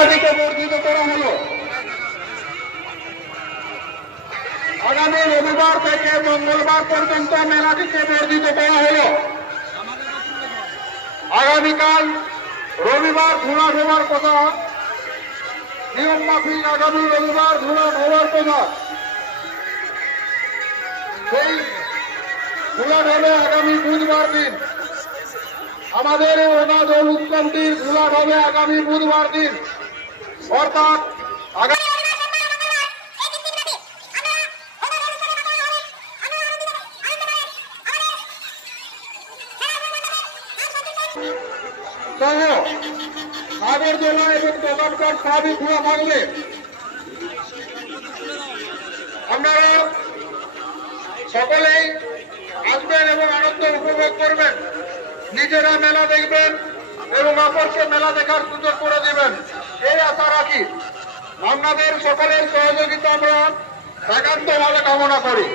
বর্ধিত করা হলো। আগামী রবিবার থেকে মঙ্গলবার পর্যন্ত মেলাটিকে বর্ধিত করা হলো। আগামীকাল রবিবার ধুলাট হওয়ার কথা, নিয়ম মাফিক আগামী রবিবার ধুলাট হওয়ার কথা। সেই ধুলাট হবে আগামী বুধবার দিন। আমাদের ওনা দোল উৎসবটি ধুলাট হবে আগামী বুধবার দিন, অর্থাৎ সহ আবর্জনা এবং দোকানপাট সবই খোলা থাকবে। আপনারা সকলেই আসবেন এবং আনন্দ উপভোগ করবেন, নিজেরা মেলা দেখবেন এবং অপরকে মেলা দেখার সুযোগ করে দেবেন, এই আশা রাখি। আপনাদের সকলের সহযোগিতা আমরা একান্তভাবে কামনা করি।